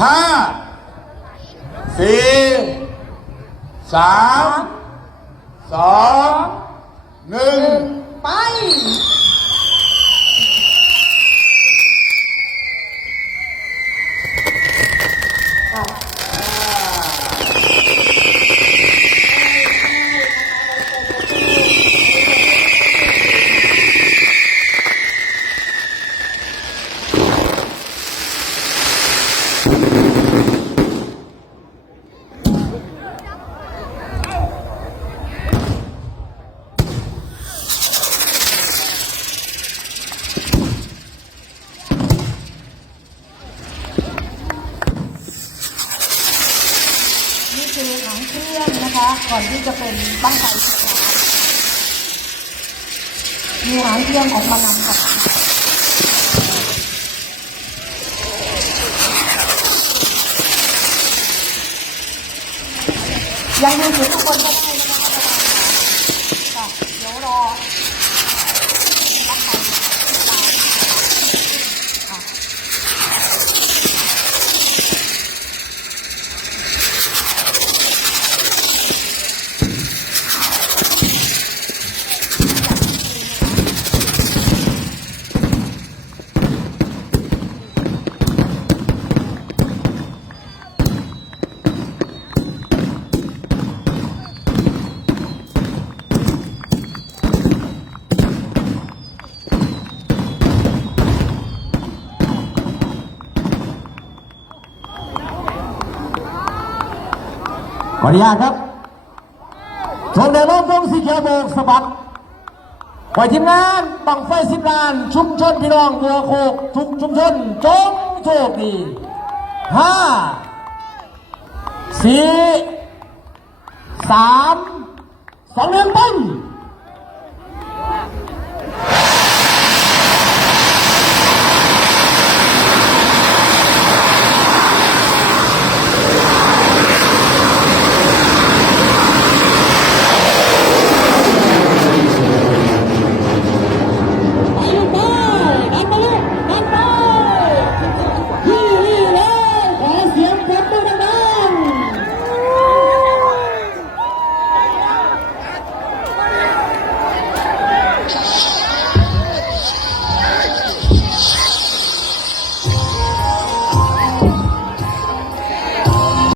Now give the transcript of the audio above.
ห้าสี่สามสองหนึ่งไป นี่คือหางเครื่องนะคะ ก่อนที่จะเป็นบ้างไฟสุดท้ายมีหางเครื่องของมานำกับ ยังยืนอยู่ทุกคนก็ได้นะคะเดี๋ยวรอ ออนุญาตครับทงแดงร่มวงสีเขียวโบกสะบัดฝ่ายทีมงานบังไฟสิบล้าน ชุมชนพี่น้องบัวโคกทุกชุมชนจงโชคดีห้าสี่สามสองหนึ่งปึ้ง